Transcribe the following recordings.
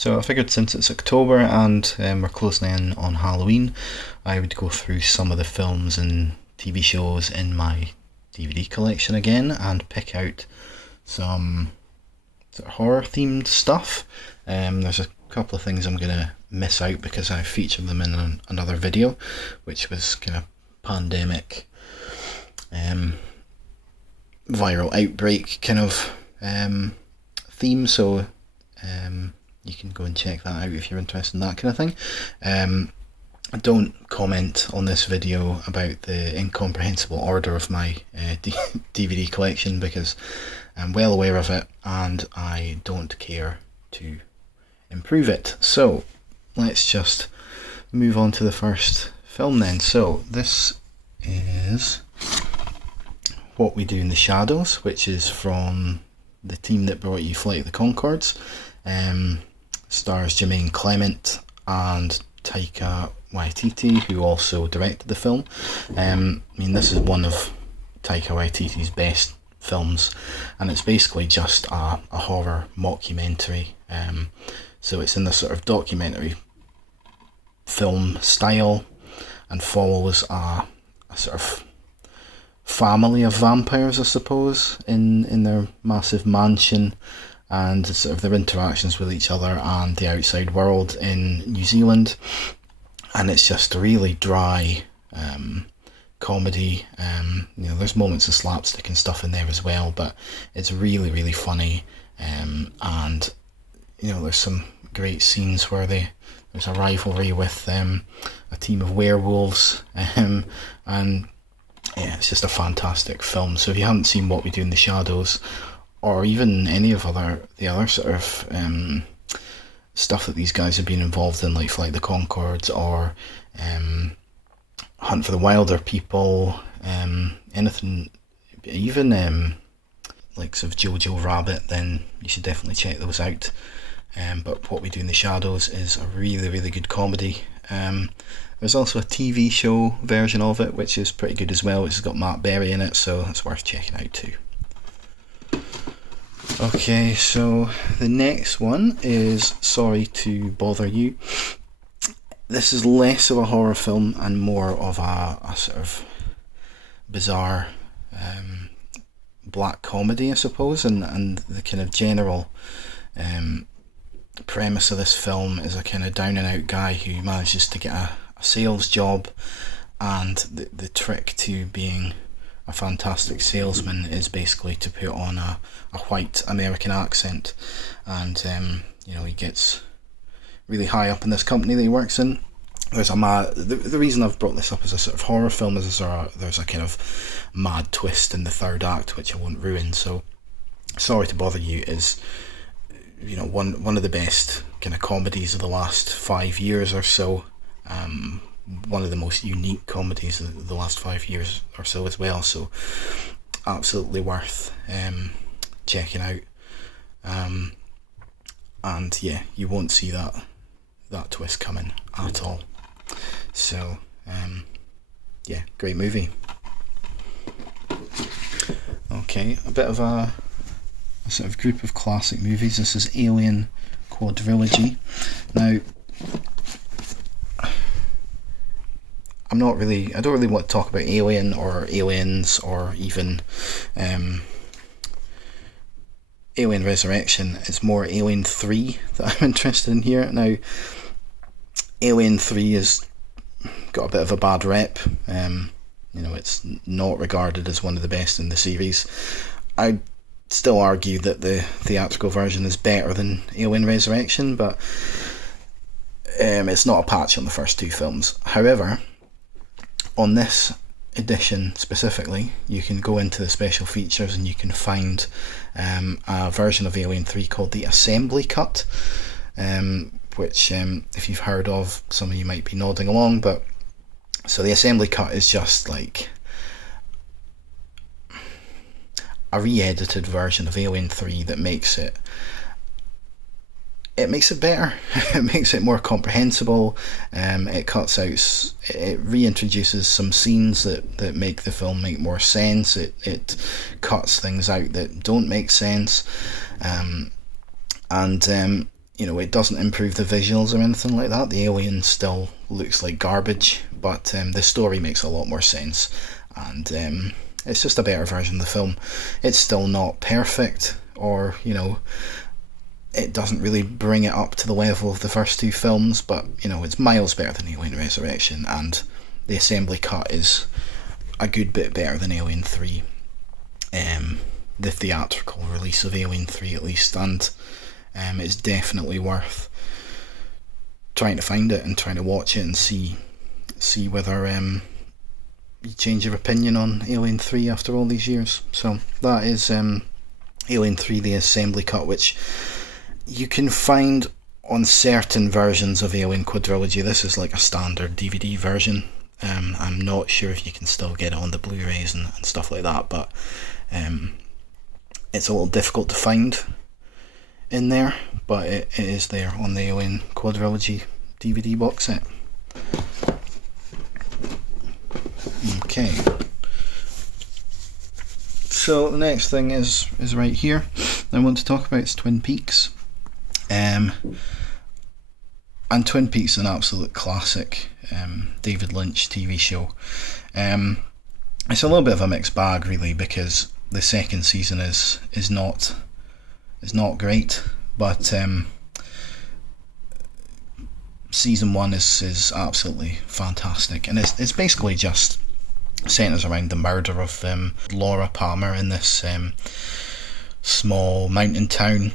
So I figured since it's October and we're closing in on Halloween, I would go through some of the films and TV shows in my DVD collection again and pick out some sort of horror themed stuff. There's a couple of things I'm going to miss out because I featured them in another video, which was kind of pandemic, viral outbreak kind of theme, so you can go and check that out if you're interested in that kind of thing. Don't comment on this video about the incomprehensible order of my DVD collection because I'm well aware of it and I don't care to improve it. So let's just move on to the first film then. So this is What We Do in the Shadows, which is from the team that brought you Flight of the Conchords. Stars Jermaine Clement and Taika Waititi, who also directed the film. This is one of Taika Waititi's best films, and it's basically just a horror mockumentary. So it's in this sort of documentary film style and follows a sort of family of vampires, I suppose, in their massive mansion, and sort of their interactions with each other and the outside world in New Zealand. And it's just a really dry comedy. There's moments of slapstick and stuff in there as well, but it's really, really funny. And there's some great scenes where there's a rivalry with a team of werewolves, and yeah, it's just a fantastic film. So if you haven't seen What We Do in the Shadows, or even any of the other sort of stuff that these guys have been involved in, like Flight of the Conchords or Hunt for the Wilder People, anything, even likes of Jojo Rabbit, then you should definitely check those out. But What We Do in the Shadows is a really, really good comedy. There's also a TV show version of it, which is pretty good as well, which has got Matt Berry in it, so it's worth checking out too. Okay, so the next one is Sorry to Bother You. This is less of a horror film and more of a sort of bizarre black comedy, I suppose, and the kind of general premise of this film is a kind of down and out guy who manages to get a sales job, and the trick to being a fantastic salesman is basically to put on a white American accent, and he gets really high up in this company that he works in. There's the reason I've brought this up as a sort of horror film is there's a kind of mad twist in the third act, which I won't ruin. So Sorry to Bother You is one of the best kind of comedies of the last 5 years or so. One of the most unique comedies of the last 5 years or so as well, so absolutely worth checking out. And yeah, you won't see that twist coming at all. So yeah, great movie. Okay, a bit of a sort of group of classic movies. This is Alien Quadrilogy. Now, I don't really want to talk about Alien or Aliens or even Alien Resurrection. It's more Alien 3 that I'm interested in here. Now, Alien 3 has got a bit of a bad rep. It's not regarded as one of the best in the series. I'd still argue that the theatrical version is better than Alien Resurrection, but it's not a patch on the first two films. However, on this edition specifically, you can go into the special features and you can find a version of Alien 3 called the Assembly Cut, which if you've heard of, some of you might be nodding along, but so the Assembly Cut is just like a re-edited version of Alien 3 that makes it better. It makes it more comprehensible. It cuts out, it reintroduces some scenes that make the film make more sense. It cuts things out that don't make sense, and it doesn't improve the visuals or anything like that. The alien still looks like garbage, but the story makes a lot more sense, and it's just a better version of the film. It's still not perfect, or it doesn't really bring it up to the level of the first two films, but it's miles better than Alien Resurrection, and the assembly cut is a good bit better than Alien 3. The theatrical release of Alien 3 at least, and it's definitely worth trying to find it and trying to watch it and see whether you change your opinion on Alien 3 after all these years. So that is Alien 3 the assembly cut, which you can find on certain versions of Alien Quadrilogy. This is like a standard DVD version. I'm not sure if you can still get it on the Blu-rays and stuff like that, but it's a little difficult to find in there, but it is there on the Alien Quadrilogy DVD box set. Okay, so the next thing is right here I want to talk about. It's Twin Peaks, and Twin Peaks is an absolute classic David Lynch TV show. It's a little bit of a mixed bag really, because the second season is not great, but season 1 is absolutely fantastic, and it's basically just centres around the murder of Laura Palmer in this small mountain town,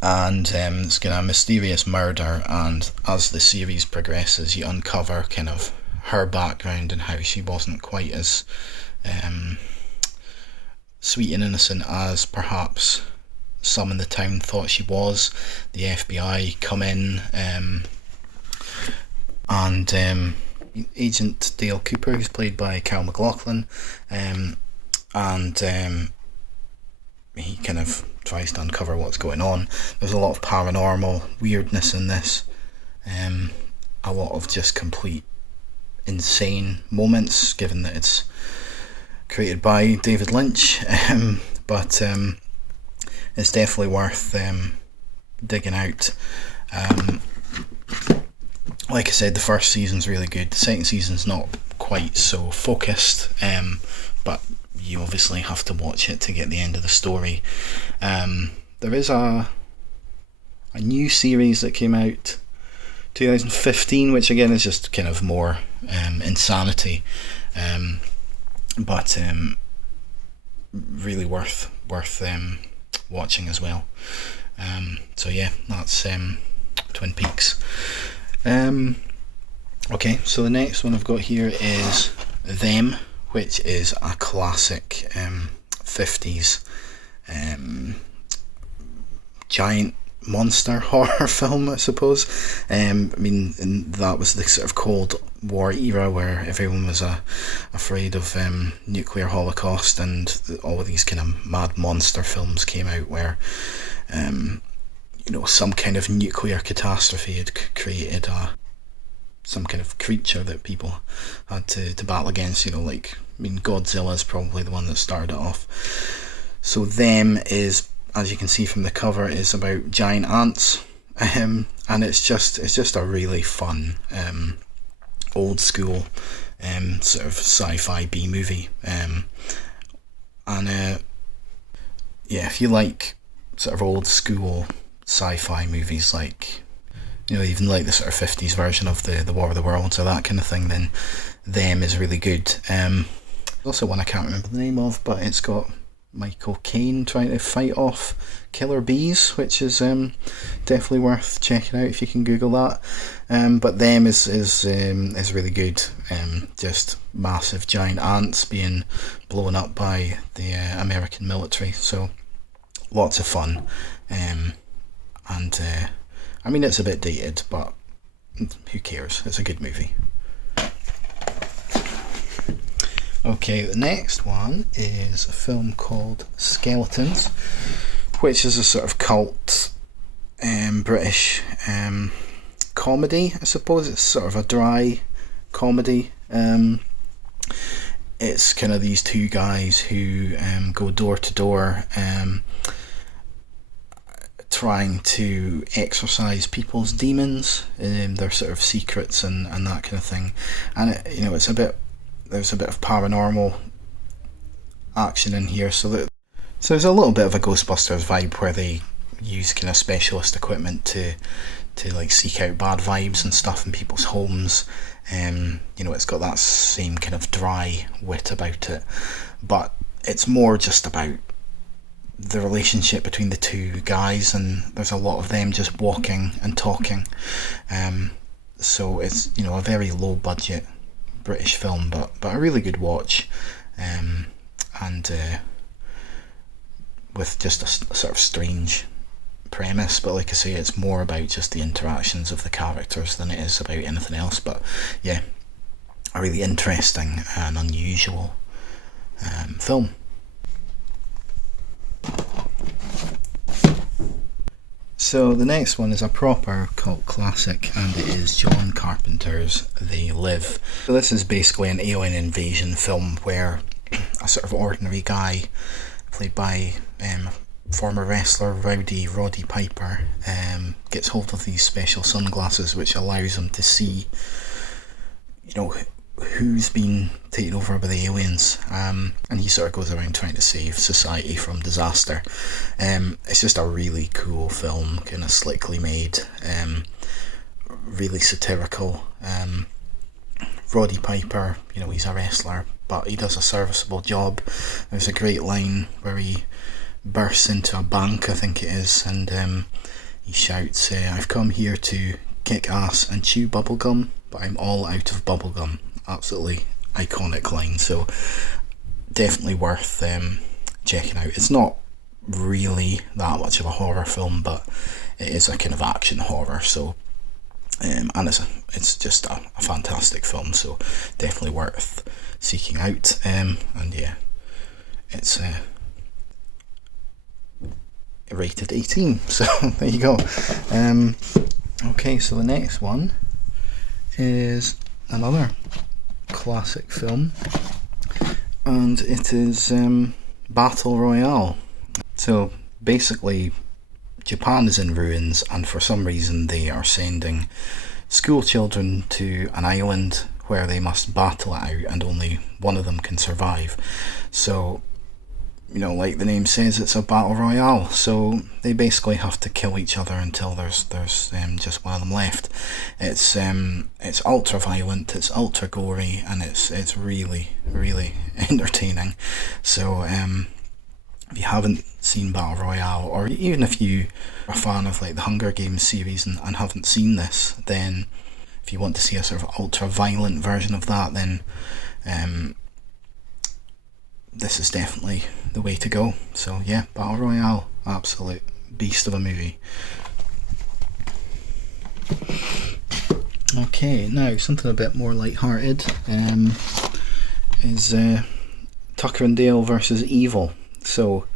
and it's kind of a mysterious murder, and as the series progresses you uncover kind of her background and how she wasn't quite as sweet and innocent as perhaps some in the town thought she was. The FBI come in, and Agent Dale Cooper, who's played by Kyle MacLachlan, and he kind of tries to uncover what's going on. There's a lot of paranormal weirdness in this, a lot of just complete insane moments, given that it's created by David Lynch, but it's definitely worth digging out. Like I said, the first season's really good. The second season's not quite so focused, but you obviously have to watch it to get the end of the story. There is a new series that came out 2015, which again is just kind of more insanity, but really worth watching as well. So yeah, that's Twin Peaks. Okay, so the next one I've got here is Them, which is a classic 50s giant monster horror film, I suppose. I mean, that was the sort of Cold War era where everyone was afraid of nuclear holocaust, and all of these kind of mad monster films came out where some kind of nuclear catastrophe had created some kind of creature that people had to battle against. Godzilla's probably the one that started it off. So Them is, as you can see from the cover, is about giant ants, and it's just a really fun old school sort of sci-fi B-movie, and if you like sort of old school sci-fi movies, like even like the sort of 50s version of the War of the Worlds or that kind of thing, then Them is really good. Also one I can't remember the name of, but it's got Michael Caine trying to fight off killer bees, which is definitely worth checking out if you can Google that. But Them is really good. Just massive giant ants being blown up by the American military. So lots of fun. I mean, it's a bit dated, but who cares? It's a good movie. Okay, the next one is a film called Skeletons, which is a sort of cult British comedy, I suppose. It's sort of a dry comedy. It's kind of these two guys who go door to door trying to exorcise people's demons, their sort of secrets and that kind of thing. And there's a bit of paranormal action in here, so there's a little bit of a Ghostbusters vibe where they use kind of specialist equipment to like seek out bad vibes and stuff in people's homes. It's got that same kind of dry wit about it, but it's more just about the relationship between the two guys, and there's a lot of them just walking and talking. So it's a very low budget British film, but a really good watch, and with just a sort of strange premise. But like I say, it's more about just the interactions of the characters than it is about anything else. But yeah, a really interesting and unusual film. So the next one is a proper cult classic, and it is John Carpenter's They Live. So this is basically an alien invasion film where a sort of ordinary guy, played by former wrestler Roddy Piper, gets hold of these special sunglasses which allows him to see, who's been taken over by the aliens, and he sort of goes around trying to save society from disaster. It's just a really cool film, kind of slickly made, really satirical. Roddy Piper, he's a wrestler, but he does a serviceable job. There's a great line where he bursts into a bank, I think it is, and he shouts, "I've come here to kick ass and chew bubblegum, but I'm all out of bubblegum." Absolutely iconic line, so definitely worth checking out. It's not really that much of a horror film, but it is a kind of action horror, so and it's just a fantastic film, so definitely worth seeking out. And yeah, it's rated 18, so there you go. Okay, so the next one is another classic film, and it is Battle Royale. So basically, Japan is in ruins, and for some reason they are sending school children to an island where they must battle it out, and only one of them can survive. So, like the name says, it's a battle royale. So they basically have to kill each other until there's just one of them left. It's ultra violent, it's ultra gory, and it's really, really entertaining. So if you haven't seen Battle Royale, or even if you are a fan of like the Hunger Games series and haven't seen this, then if you want to see a sort of ultra violent version of that, then this is definitely the way to go. So yeah, Battle Royale, absolute beast of a movie. Okay, now something a bit more light-hearted is Tucker and Dale versus Evil. So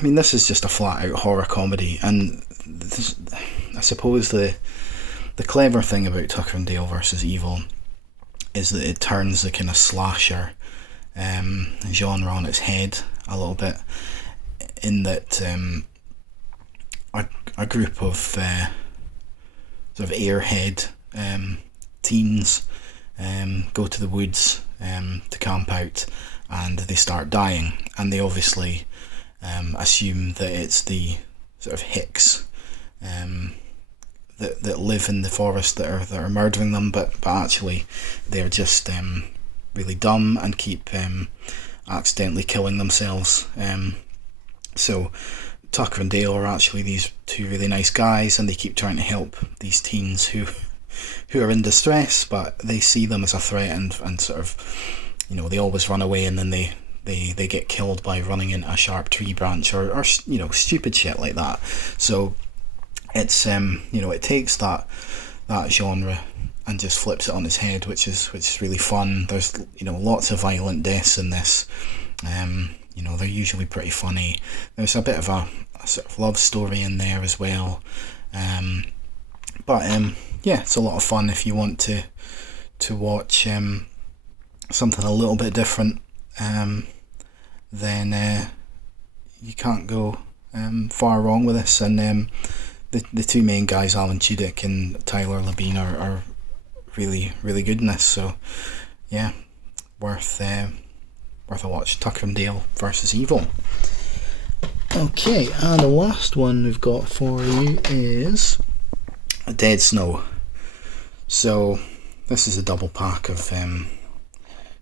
this is just a flat-out horror comedy, and I suppose the clever thing about Tucker and Dale versus Evil is that it turns the kind of slasher genre on its head a little bit, in that a group of sort of airhead teens go to the woods to camp out, and they start dying, and they obviously assume that it's the sort of hicks that live in the forest that are murdering them, but actually they're just really dumb and keep accidentally killing themselves. So Tucker and Dale are actually these two really nice guys, and they keep trying to help these teens who are in distress, but they see them as a threat, and sort of, they always run away, and then they get killed by running into a sharp tree branch or stupid shit like that. So it's it takes that genre and just flips it on its head, which is really fun. There's lots of violent deaths in this. They're usually pretty funny. There's a bit of a sort of love story in there as well. But it's a lot of fun if you want to watch something a little bit different. Then you can't go far wrong with this, and the two main guys, Alan Tudyk and Tyler Labine, are really good in this. So yeah, worth a watch. Tucker and Dale versus Evil. Okay, and the last one we've got for you is Dead Snow. So this is a double pack of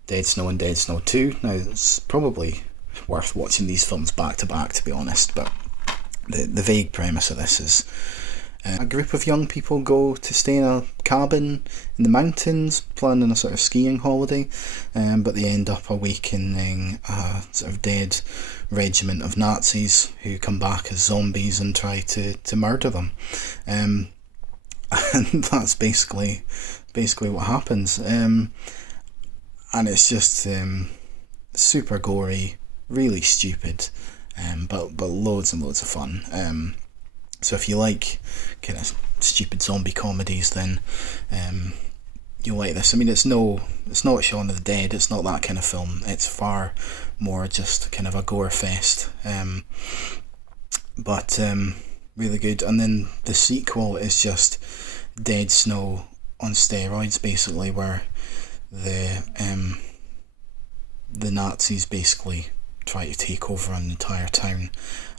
Dead Snow and Dead Snow 2. Now it's probably worth watching these films back to back, to be honest, but the vague premise of this is a group of young people go to stay in a cabin in the mountains, planning a sort of skiing holiday, but they end up awakening a sort of dead regiment of Nazis who come back as zombies and try to murder them. And that's basically what happens. And it's just super gory, really stupid, but loads and loads of fun. So if you like kind of stupid zombie comedies, then you'll like this. I mean, it's not Shaun of the Dead, it's not that kind of film. It's far more just kind of a gore fest, but really good. And then the sequel is just Dead Snow on steroids, basically, where the Nazis basically try to take over an entire town,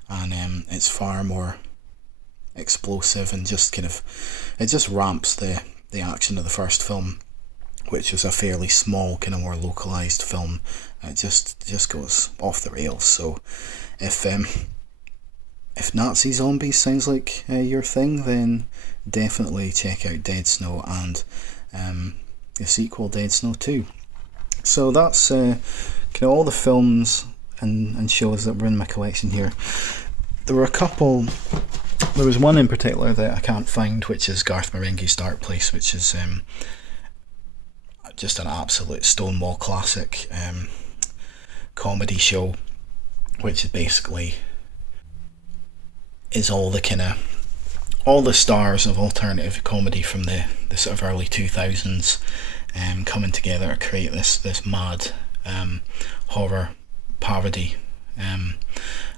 and it's far more explosive and just kind of, it just ramps the action of the first film, which was a fairly small, kind of more localized film. It just goes off the rails. So if Nazi zombies sounds like your thing, then definitely check out Dead Snow and the sequel Dead Snow 2. So that's kind of all the films and shows that were in my collection here. There were a couple. There was one in particular that I can't find, which is Garth Marenghi's Dark Place, which is just an absolute stonewall classic comedy show, which is basically all the stars of alternative comedy from the sort of early 2000s coming together to create this mad horror parody, and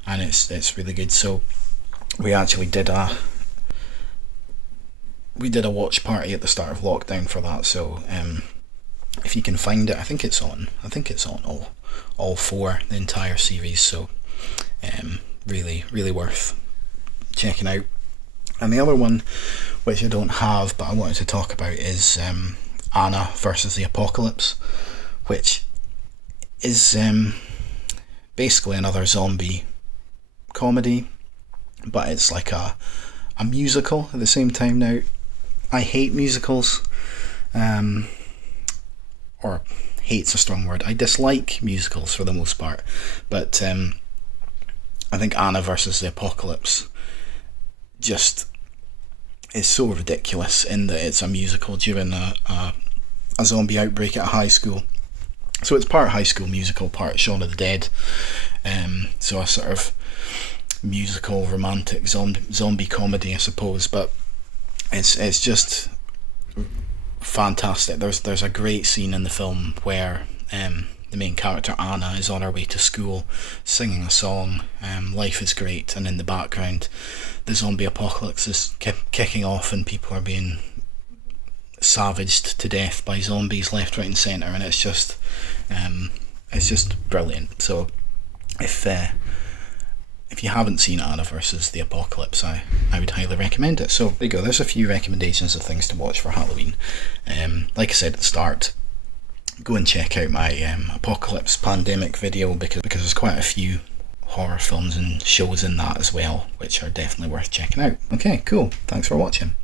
it's really good. So we actually did a watch party at the start of lockdown for that. So if you can find it, I think it's on all four, the entire series. So really worth checking out. And the other one, which I don't have but I wanted to talk about, is Anna versus the Apocalypse, which is basically another zombie comedy, but it's like a musical at the same time. Now, I hate musicals, or hate's a strong word. I dislike musicals for the most part, but I think Anna versus the Apocalypse just is so ridiculous in that it's a musical during a zombie outbreak at a high school. So it's part High School Musical, part Shaun of the Dead. So a sort of musical romantic zombie comedy, I suppose, but it's just fantastic. There's a great scene in the film where the main character Anna is on her way to school singing a song, Life is Great, and in the background the zombie apocalypse is kicking off and people are being savaged to death by zombies left, right and centre, and it's just brilliant. So if you haven't seen Anna versus the Apocalypse, I would highly recommend it. So there you go, there's a few recommendations of things to watch for Halloween. Like I said at the start, go and check out my Apocalypse Pandemic video, because there's quite a few horror films and shows in that as well, which are definitely worth checking out. Okay, cool, thanks for watching.